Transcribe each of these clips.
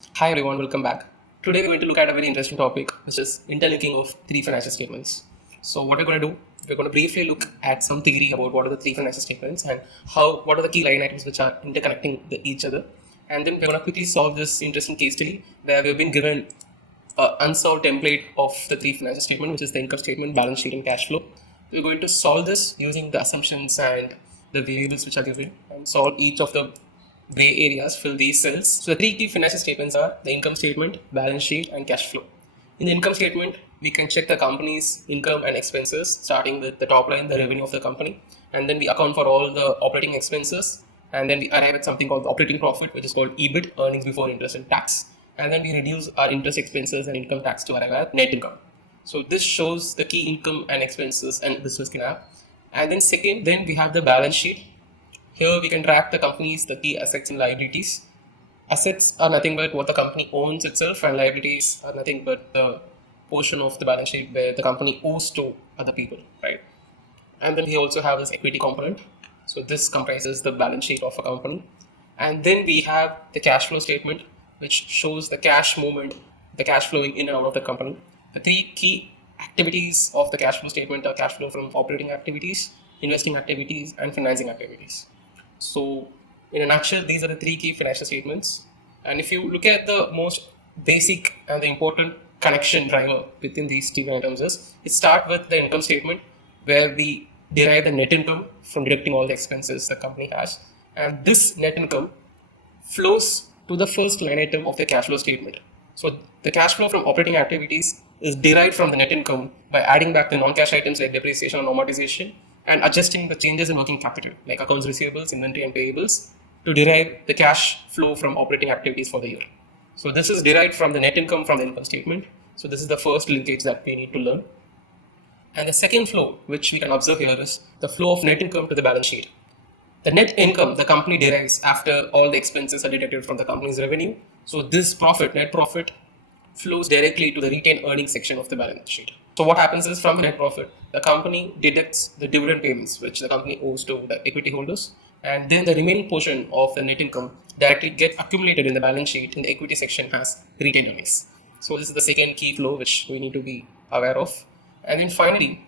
Hi everyone, welcome back. Today we're going to look at a very interesting topic, which is interlinking of three financial statements. So what we're going to do, we're going to briefly look at some theory about what are the three financial statements and what are the key line items which are interconnecting each other. And then we're going to quickly solve this interesting case study where we've been given an unsolved template of the three financial statement, which is the income statement, balance sheet, and cash flow. We're going to solve this using the assumptions and the variables which are given and solve each of the gray areas, fill these cells. So the three key financial statements are the income statement, balance sheet, and cash flow. In the income statement, we can check the company's income and expenses, starting with the top line, the revenue of the company, and then we account for all the operating expenses, and then we arrive at something called the operating profit, which is called EBIT, earnings before interest and tax, and then we reduce our interest expenses and income tax to arrive at net income. So this shows the key income and expenses and business can have. And then second, then we have the balance sheet. Here we can track the company's the key assets and liabilities. Assets are nothing but what the company owns itself, and liabilities are nothing but the portion of the balance sheet where the company owes to other people, right? And then we also have this equity component. So this comprises the balance sheet of a company. And then we have the cash flow statement, which shows the cash movement, the cash flowing in and out of the company. The three key activities of the cash flow statement are cash flow from operating activities, investing activities, and financing activities. So in a nutshell, these are the three key financial statements. And if you look at the most basic and the important connection driver within these three items is, it starts with the income statement where we derive the net income from deducting all the expenses the company has. And this net income flows to the first line item of the cash flow statement. So the cash flow from operating activities is derived from the net income by adding back the non-cash items like depreciation and amortization and adjusting the changes in working capital like accounts receivables, inventory, and payables to derive the cash flow from operating activities for the year. So this is derived from the net income from the income statement. So this is the first linkage that we need to learn. And the second flow, which we can observe here, is the flow of net income to the balance sheet. The net income the company derives after all the expenses are deducted from the company's revenue. So this profit, net profit, flows directly to the retained earnings section of the balance sheet. So what happens is from the net profit, the company deducts the dividend payments which the company owes to the equity holders, and then the remaining portion of the net income directly gets accumulated in the balance sheet in the equity section as retained earnings. So this is the second key flow which we need to be aware of. And then finally,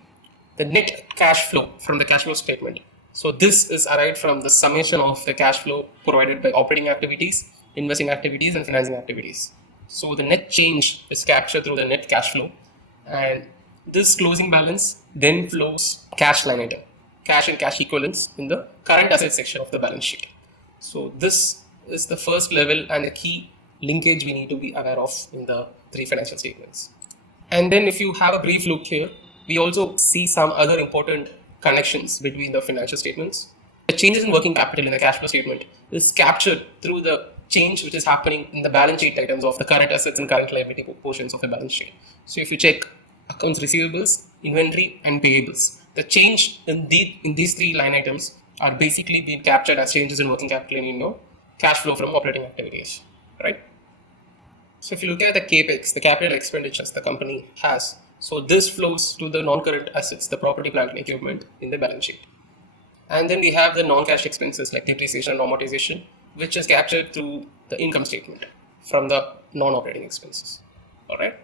the net cash flow from the cash flow statement. So this is arrived from the summation of the cash flow provided by operating activities, investing activities, and financing activities. So the net change is captured through the net cash flow, and this closing balance then flows cash line item, cash and cash equivalents in the current asset section of the balance sheet. So this is the first level and the key linkage we need to be aware of in the three financial statements. And then if you have a brief look here, we also see some other important connections between the financial statements. The changes in working capital in the cash flow statement is captured through the change which is happening in the balance sheet items of the current assets and current liability portions of the balance sheet. So if you check accounts receivables, inventory, and payables, the change in these three line items are basically being captured as changes in working capital and cash flow from operating activities, right? So if you look at the capex, the capital expenditures the company has, so this flows to the non-current assets, the property, plant, and equipment in the balance sheet. And then we have the non-cash expenses like depreciation and amortization, which is captured through the income statement from the non-operating expenses. All right.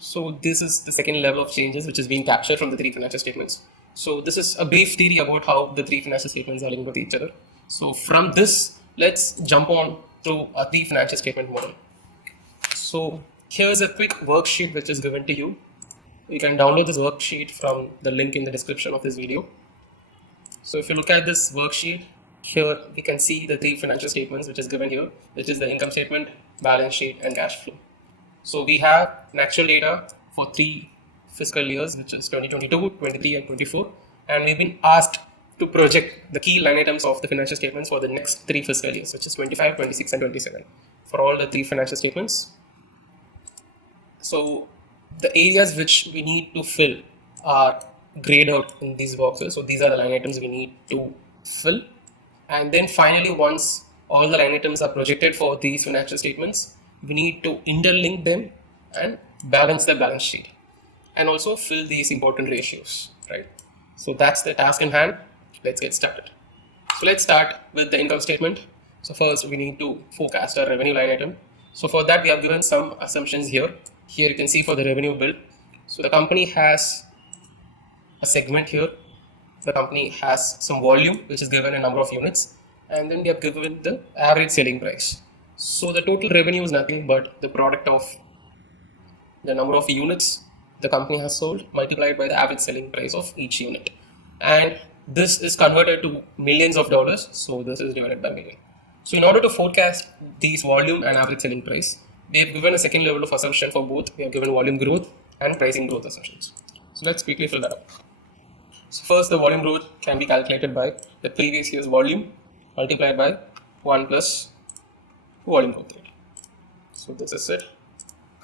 So this is the second level of changes which is being captured from the three financial statements. So this is a brief theory about how the three financial statements are linked with each other. So from this, let's jump on to a three financial statement model. So here's a quick worksheet which is given to you. You can download this worksheet from the link in the description of this video. So if you look at this worksheet, here we can see the three financial statements which is given here, which is the income statement, balance sheet, and cash flow. So we have actual data for 3 fiscal years, which is 2022, 23, and 24. And we've been asked to project the key line items of the financial statements for the next 3 fiscal years, which is 25, 26, and 27 for all the 3 financial statements. So the areas which we need to fill are grayed out in these boxes. So these are the line items we need to fill. And then finally, once all the line items are projected for these financial statements, we need to interlink them and balance the balance sheet and also fill these important ratios, right? So that's the task in hand. Let's get started. So let's start with the income statement. So first we need to forecast our revenue line item. So for that, we have given some assumptions here. Here you can see for the revenue build. So the company has a segment here. The company has some volume, which is given a number of units, and then we have given the average selling price. So the total revenue is nothing but the product of the number of units the company has sold multiplied by the average selling price of each unit. And this is converted to millions of dollars. So this is divided by million. So in order to forecast these volume and average selling price, we have given a second level of assumption for both. We have given volume growth and pricing growth assumptions. So let's quickly fill that up. So first, the volume growth can be calculated by the previous year's volume multiplied by 1 plus volume growth rate. So this is it.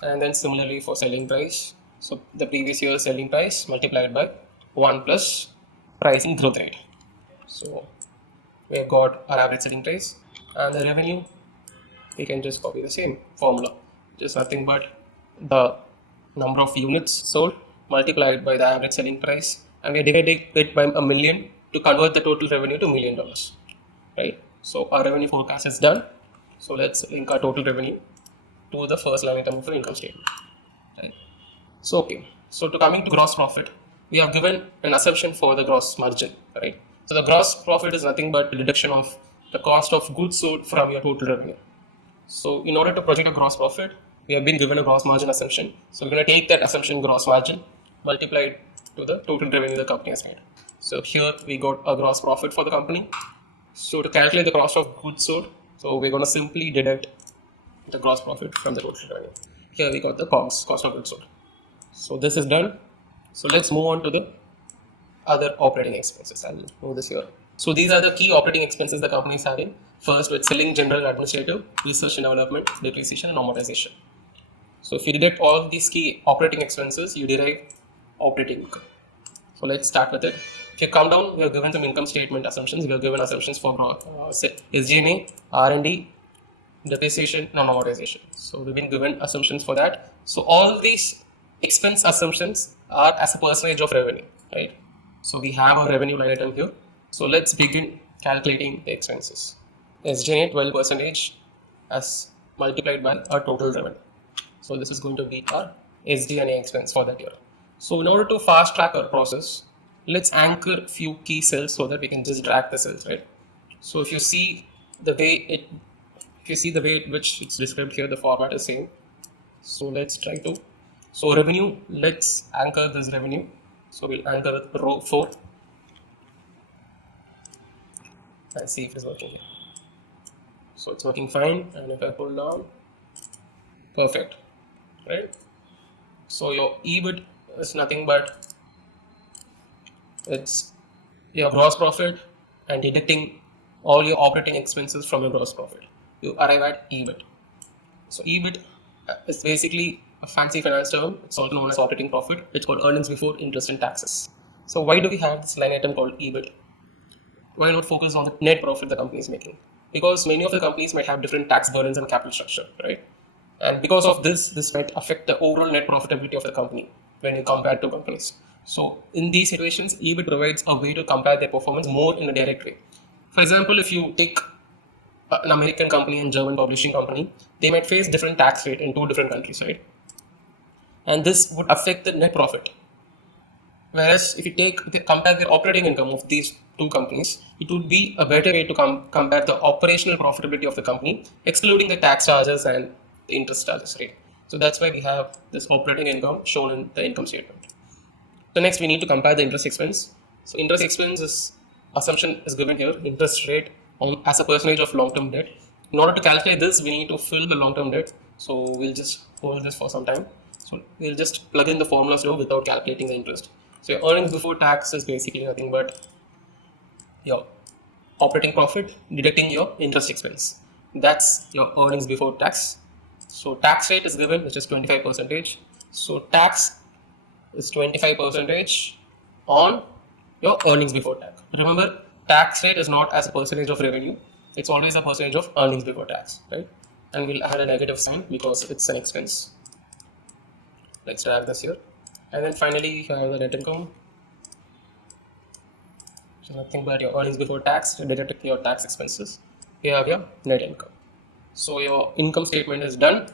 And then similarly for selling price, so the previous year's selling price multiplied by 1 plus pricing growth rate. So we have got our average selling price, and the revenue, we can just copy the same formula, just nothing but the number of units sold multiplied by the average selling price, and we are dividing it by a million to convert the total revenue to $1 million, right? So our revenue forecast is done. So let's link our total revenue to the first line item of the income statement, right? So okay, so to coming to gross profit, we have given an assumption for the gross margin, right? So the gross profit is nothing but the deduction of the cost of goods sold from your total revenue. So in order to project a gross profit, we have been given a gross margin assumption. So we're going to take that assumption gross margin multiplied to the total revenue the company has made. So here we got a gross profit for the company. So to calculate the cost of goods sold, so we're going to simply deduct the gross profit from the total revenue. Here we got the COGS, cost of goods sold. So this is done. So let's move on to the other operating expenses. I'll move this here. So these are the key operating expenses the company is having. First, with selling, general and administrative, research and development, depreciation and amortization. So if you deduct all these key operating expenses, you derive operating income. So let's start with it. If you come down, we have given some income statement assumptions. We have given assumptions for SG&A, R&D, depreciation and amortization. So we've been given assumptions for that. So all these expense assumptions are as a percentage of revenue, right? So we have our revenue line item here. So let's begin calculating the expenses. SG&A 12% as multiplied by our total revenue. So this is going to be our SG&A expense for that year. So in order to fast track our process, let's anchor few key cells so that we can just drag the cells, right? So if you see the way in which it's described here, the format is same. So let's try to. So revenue, let's anchor this revenue. So we'll anchor with row 4 and see if it's working here. So it's working fine, and if I pull down, perfect, right? So your EBIT is nothing but it's your gross profit and deducting all your operating expenses from your gross profit. You arrive at EBIT. So EBIT is basically a fancy finance term. It's also known as operating profit. It's called earnings before interest and taxes. So why do we have this line item called EBIT? Why not focus on the net profit the company is making? Because many of the companies might have different tax burdens and capital structure, right? And because of this might affect the overall net profitability of the company when you compare two companies. So in these situations, EBIT provides a way to compare their performance more in a direct way. For example, if you take an American company and German publishing company, they might face different tax rate in two different countries, right? And this would affect the net profit. Whereas if you compare the operating income of these two companies, it would be a better way to compare the operational profitability of the company, excluding the tax charges and the interest charges, right? So that's why we have this operating income shown in the income statement. So next we need to compare the interest expense. So interest expense assumption is given here, interest rate as a percentage of long-term debt. In order to calculate this, we need to fill the long-term debt. So we'll just hold this for some time. So we'll just plug in the formulas now without calculating the interest. So your earnings before tax is basically nothing but your operating profit deducting your interest expense. That's your earnings before tax. So tax rate is given, which is 25%. So tax is 25% on your earnings before tax. Remember, tax rate is not as a percentage of revenue. It's always a percentage of earnings before tax, right? And we'll add a negative sign because it's an expense. Let's drag this here. And then finally, you have the net income. So nothing but your earnings before tax, deduct your tax expenses. You have your net income. So your income statement is done.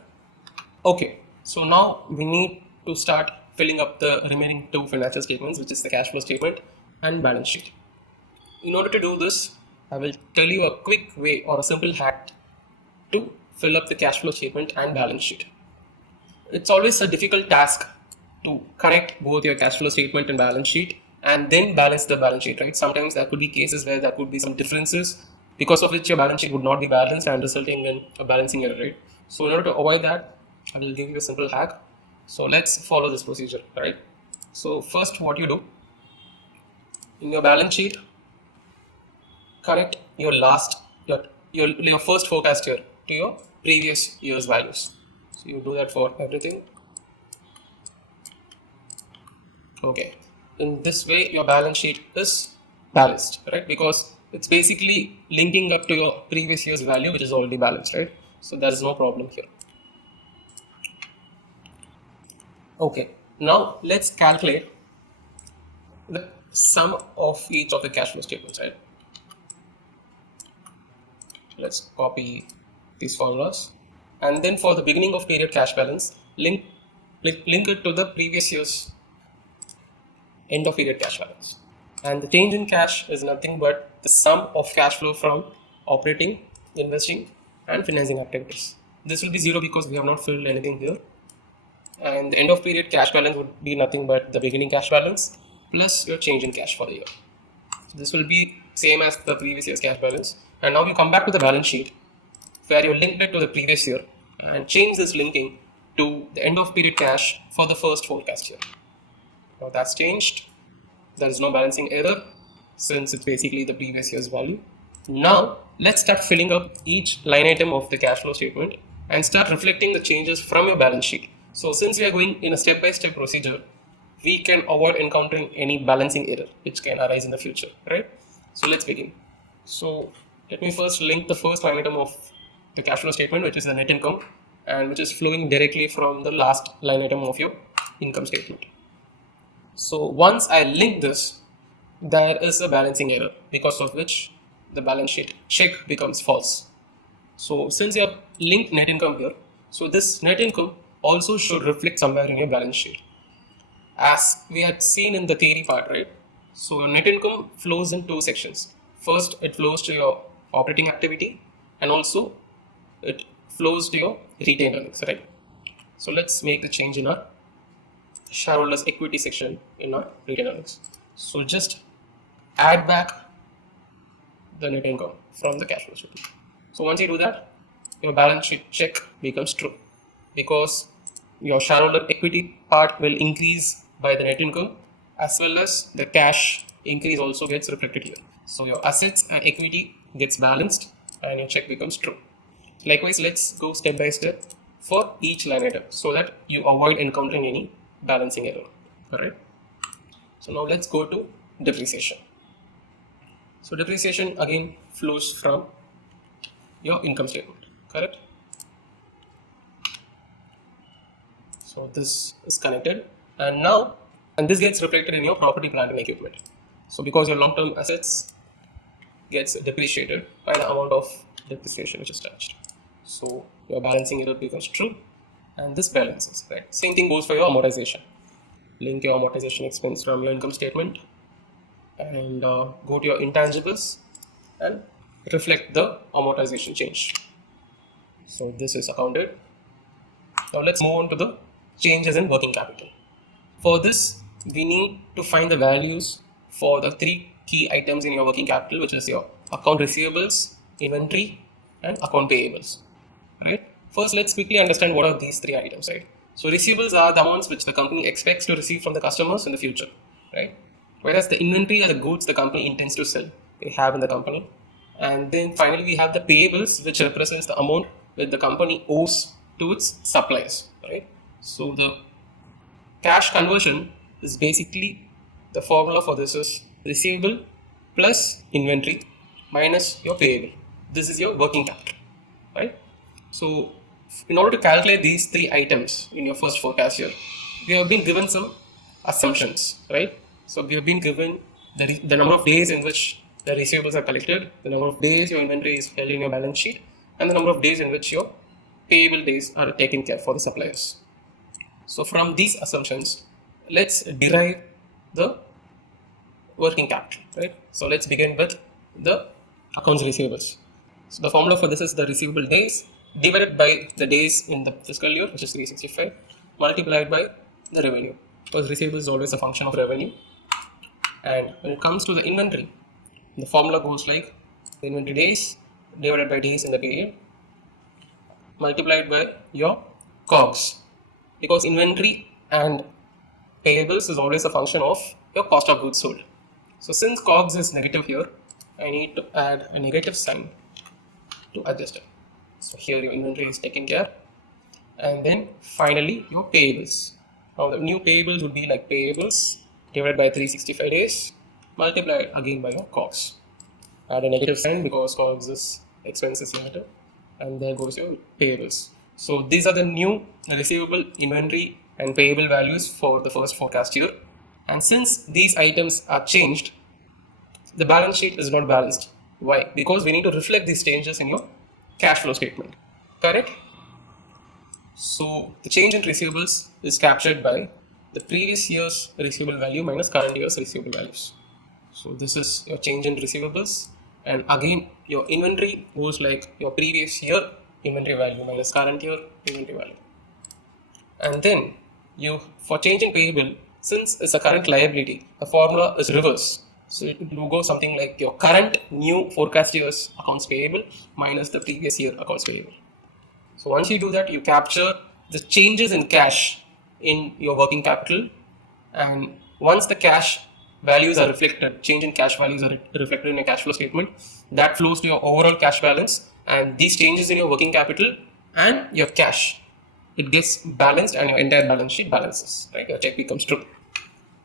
Okay, so now we need to start filling up the remaining two financial statements, which is the cash flow statement and balance sheet. In order to do this, I will tell you a quick way or a simple hack to fill up the cash flow statement and balance sheet. It's always a difficult task to connect both your cash flow statement and balance sheet and then balance the balance sheet, right? Sometimes there could be cases where there could be some differences because of which your balance sheet would not be balanced and resulting in a balancing error, right? So in order to avoid that, I will give you a simple hack. So let's follow this procedure, right? So first what you do, in your balance sheet, connect your your first forecast year to your previous year's values. So you do that for everything. Okay, in this way your balance sheet is balanced, right? Because it's basically linking up to your previous year's value, which is already balanced, right? So there is no problem here. Okay, now let's calculate the sum of each of the cash flow statements, right? Let's copy these formulas, and then for the beginning of period cash balance, link it to the previous year's end of period cash balance. And the change in cash is nothing but the sum of cash flow from operating, investing, and financing activities. This will be zero because we have not filled anything here. And the end of period cash balance would be nothing but the beginning cash balance plus your change in cash for the year. So this will be same as the previous year's cash balance. And now you come back to the balance sheet where you link it to the previous year and change this linking to the end of period cash for the first forecast year. Now that's changed. There is no balancing error since it's basically the previous year's value. Now let's start filling up each line item of the cash flow statement and start reflecting the changes from your balance sheet. So since we are going in a step-by-step procedure, we can avoid encountering any balancing error which can arise in the future, right? So let's begin. So let me first link the first line item of the cash flow statement, which is the net income, and which is flowing directly from the last line item of your income statement. So once I link this, there is a balancing error because of which the balance sheet check becomes false. So since you have linked net income here, so this net income also should reflect somewhere in your balance sheet. As we had seen in the theory part, right? So net income flows in two sections. First, it flows to your operating activity, and also it flows to your retained earnings, right? So let's make the change in our shareholders equity section in our retained earnings. So just add back the net income from the cash flow statement. So once you do that, your balance sheet check becomes true because your shareholder equity part will increase by the net income, as well as the cash increase also gets reflected here. So your assets and equity gets balanced and your check becomes true. Likewise, let's go step by step for each line item so that you avoid encountering any balancing error. Alright. So now let's go to depreciation. So depreciation again flows from your income statement, correct? So this is connected, and this gets reflected in your property, plant and equipment. So because your long-term assets gets depreciated by the amount of depreciation which is touched. So your balancing error becomes true, and this balances, right? Same thing goes for your amortization. Link your amortization expense from your income statement and go to your intangibles and reflect the amortization change. So this is accounted. Now let's move on to the changes in working capital. For this, we need to find the values for the three key items in your working capital, which is your account receivables, inventory, and account payables. Right? First, let's quickly understand what are these three items, right? So receivables are the amounts which the company expects to receive from the customers in the future, right? Whereas the inventory are the goods the company intends to sell, they have in the company. And then finally, we have the payables, which represents the amount that the company owes to its suppliers, right? So the cash conversion is basically, the formula for this is receivable plus inventory minus your payable. This is your working capital, right? So in order to calculate these three items in your first forecast year, we have been given some assumptions, right? So we have been given the number of days in which the receivables are collected, the number of days your inventory is held in your balance sheet, and the number of days in which your payable days are taken care for the suppliers. So from these assumptions, let's derive the working capital, right? So let's begin with the accounts receivables. So the formula for this is the receivable days divided by the days in the fiscal year, which is 365, multiplied by the revenue. Because receivable is always a function of revenue. And when it comes to the inventory, the formula goes like the inventory days divided by days in the period multiplied by your COGS. Because inventory and payables is always a function of your cost of goods sold. So since COGS is negative here, I need to add a negative sign to adjust it. So here your inventory is taken care, and then finally your payables. Now the new payables would be like payables divided by 365 days multiplied again by your COGS. Add a negative sign because COGS is expenses here, and there goes your payables. So these are the new receivable, inventory and payable values for the first forecast year. And since these items are changed, the balance sheet is not balanced. Why? Because we need to reflect these changes in your cash flow statement. Correct? So the change in receivables is captured by the previous year's receivable value minus current year's receivable values. So this is your change in receivables, and again your inventory goes like your previous year inventory value minus current year inventory value. And then you, for change in payable, since it's a current liability, the formula is reverse. So it will go something like your current new forecast year's accounts payable minus the previous year accounts payable. So once you do that, you capture the changes in cash in your working capital, and once the cash values are reflected, change in cash values are reflected in a cash flow statement, that flows to your overall cash balance, and these changes in your working capital and your cash, it gets balanced and your entire balance sheet balances, right? Your check becomes true.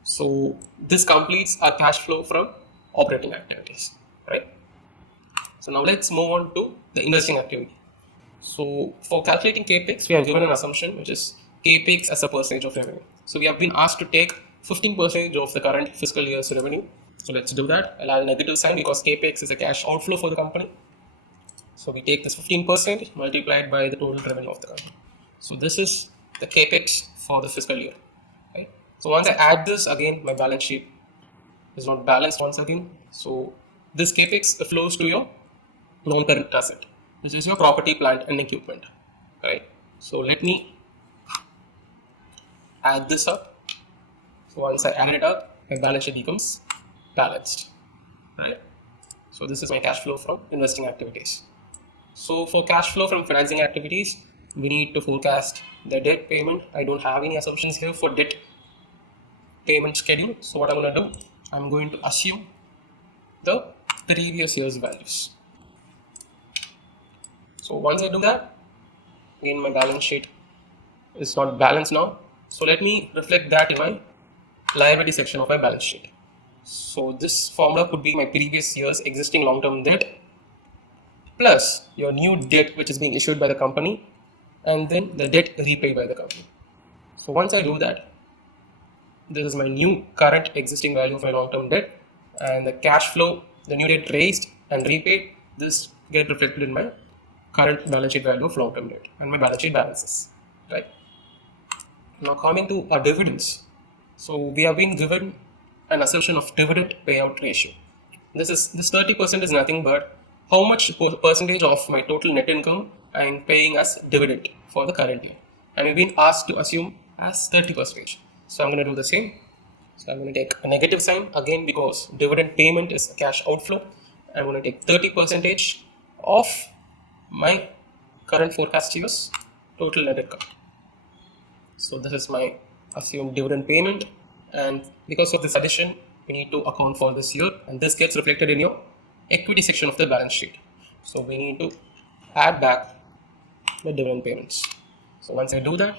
So this completes our cash flow from operating activities, right? So now let's move on to the investing activity. So for calculating capex, we have given an assumption which is capex as a percentage of revenue. So we have been asked to take 15% of the current fiscal year's revenue. So let's do that. I'll add a negative sign because capex is a cash outflow for the company. So we take this 15% multiplied by the total revenue of the company. So this is the capex for the fiscal year, right? So once I add this, again my balance sheet is not balanced once again. So this capex flows to your non-current asset, which is your property, plant and equipment, right? So let me add this up. So once I add it up, my balance sheet becomes balanced, right? So this is my cash flow from investing activities. So for cash flow from financing activities, we need to forecast the debt payment. I don't have any assumptions here for debt payment schedule. So what I'm going to do, I'm going to assume the previous year's values. So once I do that, again my balance sheet is not balanced now. So let me reflect that in my liability section of my balance sheet. So this formula could be my previous year's existing long-term debt plus your new debt which is being issued by the company, and then the debt repaid by the company. So once I do that, this is my new current existing value of my long-term debt, and the cash flow, the new debt raised and repaid, this get reflected in my current balance sheet value of long-term debt and my balance sheet balances, right? Now coming to our dividends. So we have been given an assumption of dividend payout ratio. This 30% is nothing but how much percentage of my total net income I am paying as dividend for the current year, and we've been asked to assume as 30%. So I'm going to do the same. So I'm going to take a negative sign again because dividend payment is a cash outflow. I'm going to take 30% of my current forecast year's total net income. So this is my assumed dividend payment, and because of this addition, we need to account for this year, and this gets reflected in your equity section of the balance sheet. So we need to add back the dividend payments. So once I do that,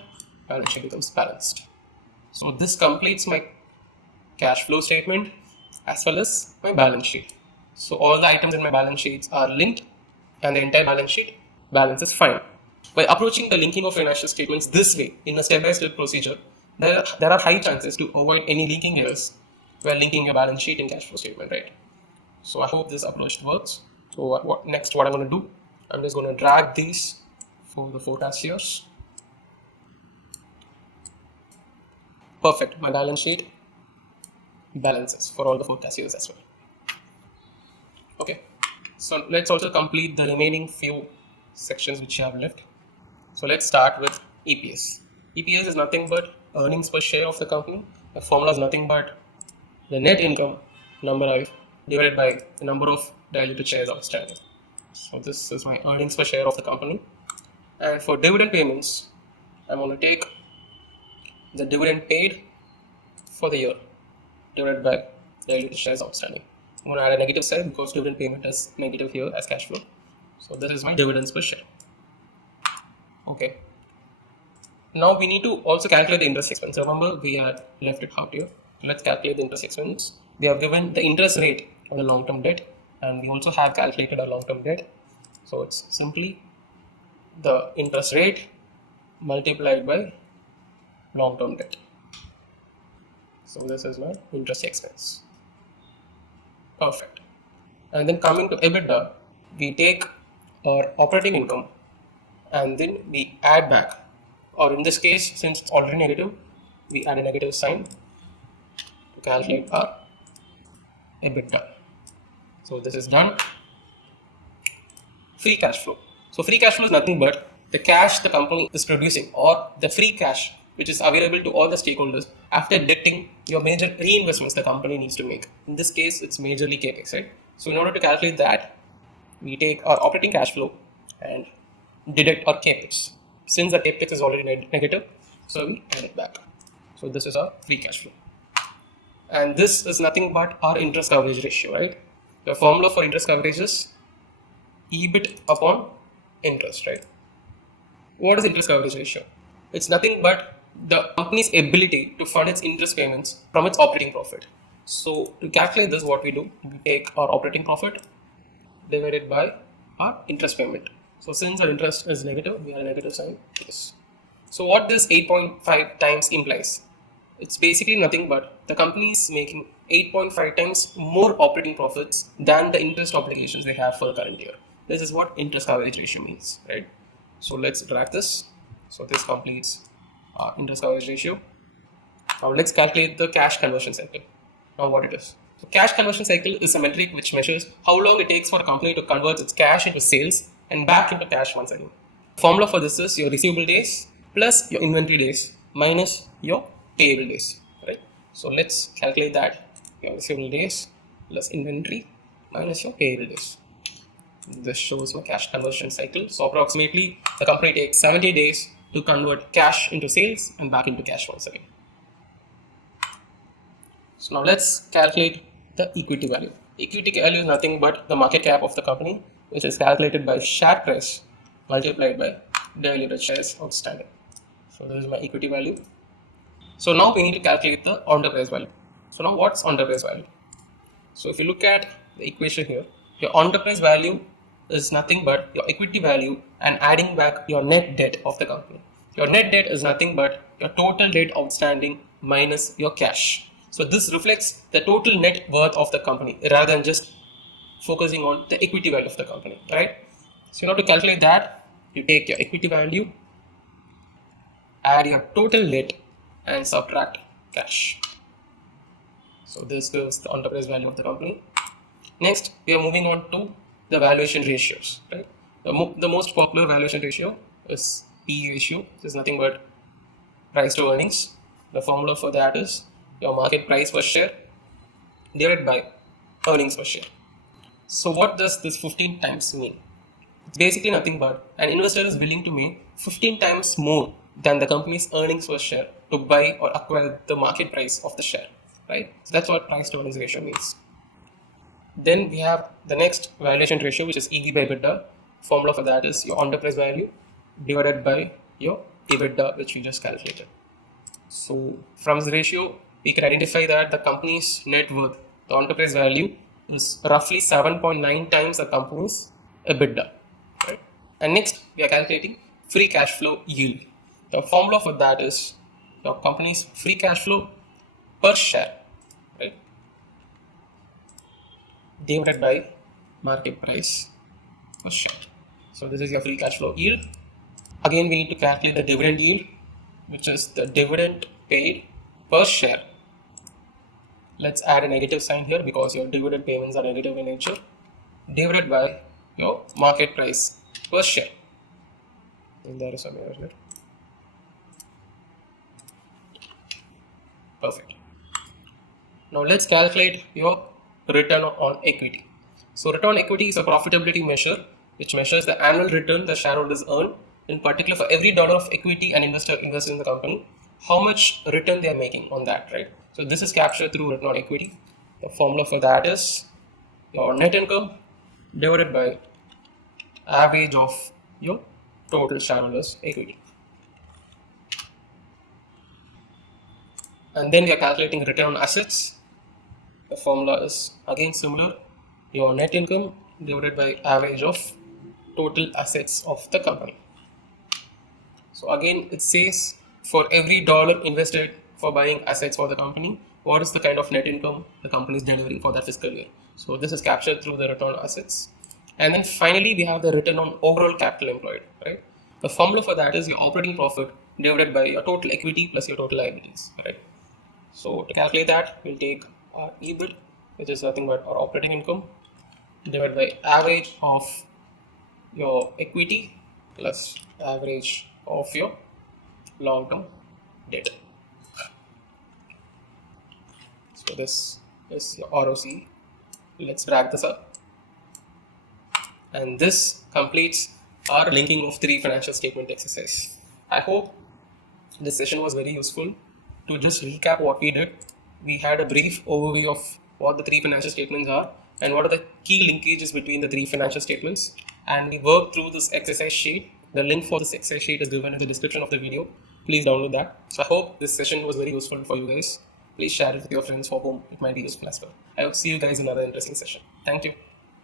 balance sheet becomes balanced. So this completes my cash flow statement as well as my balance sheet. So all the items in my balance sheets are linked, and the entire balance sheet balance is fine. By approaching the linking of financial statements this way in a step-by-step procedure, there are high chances to avoid any linking errors while linking your balance sheet and cash flow statement, right? So I hope this approach works. So what I'm going to do, I'm just going to drag these for the forecast years. Perfect. My balance sheet balances for all the forecast years as well. Okay. So let's also complete the remaining few sections which you have left. So let's start with EPS. EPS is nothing but earnings per share of the company. The formula is nothing but the net income number I divided by the number of diluted shares outstanding. So this is my earnings per share of the company. And for dividend payments, I'm going to take the dividend paid for the year divided by diluted shares outstanding. I'm going to add a negative sign because dividend payment is negative here as cash flow. So this is my dividends per share. Okay. Now we need to also calculate the interest expense. Remember, we had left it out here. Let's calculate the interest expense. We have given the interest rate on the long-term debt, and we also have calculated our long-term debt. So it's simply the interest rate multiplied by long-term debt. So this is my interest expense. Perfect. And then coming to EBITDA, we take our operating income and then we add back, or in this case, since it's already negative, we add a negative sign to calculate our EBITDA. So this is done. Free cash flow. So free cash flow is nothing but the cash the company is producing, or the free cash which is available to all the stakeholders after deducting your major reinvestments the company needs to make. In this case, it's majorly capex, right? So in order to calculate that, we take our operating cash flow and deduct our capex. Since the capex is already negative, so we add it back. So this is our free cash flow. And this is nothing but our interest coverage ratio, right? The formula for interest coverage is EBIT upon interest, right? What is interest coverage ratio? It's nothing but the company's ability to fund its interest payments from its operating profit. So to calculate this, what we do, we take our operating profit divided by our interest payment. So since our interest is negative, we have a negative sign. Yes. So what this 8.5 times implies? It's basically nothing but the company is making 8.5 times more operating profits than the interest obligations they have for the current year. This is what interest coverage ratio means, right? So let's drag this. So this completes our interest coverage ratio. Now let's calculate the cash conversion cycle. Now what it is. So cash conversion cycle is a metric which measures how long it takes for a company to convert its cash into sales and back into cash once again. The formula for this is your receivable days plus your inventory days minus your payable days, right? So let's calculate that. Your receivable days plus inventory minus your payable days. This shows my cash conversion cycle. So approximately the company takes 70 days to convert cash into sales and back into cash once again. So now let's calculate the equity value. Equity value is nothing but the market cap of the company, which is calculated by share price multiplied by diluted shares outstanding. So this is my equity value. So now we need to calculate the enterprise value. So now what's enterprise value? So if you look at the equation here, your enterprise value is nothing but your equity value and adding back your net debt of the company. Your net debt is nothing but your total debt outstanding minus your cash. So this reflects the total net worth of the company rather than just focusing on the equity value of the company, right? So in order to calculate that, you take your equity value, add your total debt and subtract cash. So this gives the enterprise value of the company. Next, we are moving on to the valuation ratios, right? The most popular valuation ratio is PE ratio. This is nothing but price to earnings. The formula for that is your market price per share divided by earnings per share. So what does this 15 times mean? It's basically nothing but an investor is willing to make 15 times more than the company's earnings per share to buy or acquire the market price of the share, right? So that's what price to earnings ratio means. Then we have the next valuation ratio, which is EV by EBITDA. Formula for that is your enterprise value divided by your EBITDA, which we just calculated. So from this ratio, we can identify that the company's net worth, the enterprise value, is roughly 7.9 times the company's EBITDA. Right? And next, we are calculating free cash flow yield. The formula for that is your company's free cash flow per share, right, divided by market price per share. So this is your free cash flow yield. Again, we need to calculate the dividend yield, which is the dividend paid per share. Let's add a negative sign here because your dividend payments are negative in nature, divided by your market price per share. And there is some error here. Perfect. Now let's calculate your return on equity. So return on equity is a profitability measure which measures the annual return the shareholders earn, in particular for every dollar of equity an investor invests in the company, how much return they are making on that, right? So this is captured through return on equity. The formula for that is your net income divided by average of your total shareholders equity. And then we are calculating return on assets. The formula is again similar, your net income divided by average of total assets of the company. So again, it says for every dollar invested for buying assets for the company, what is the kind of net income the company is delivering for that fiscal year. So this is captured through the return on assets. And then finally, we have the return on overall capital employed, right? The formula for that is your operating profit divided by your total equity plus your total liabilities, right? So to calculate that, we'll take our EBIT, which is nothing but our operating income, divided by average of your equity plus average of your long-term debt. So this is your ROC. Let's drag this up. And this completes our linking of three financial statement exercise. I hope this session was very useful. To just recap what we did, we had a brief overview of what the three financial statements are and what are the key linkages between the three financial statements. And we worked through this exercise sheet. The link for this exercise sheet is given in the description of the video. Please download that. So I hope this session was very useful for you guys. Please share it with your friends for whom it might be useful as well. I will see you guys in another interesting session. Thank you.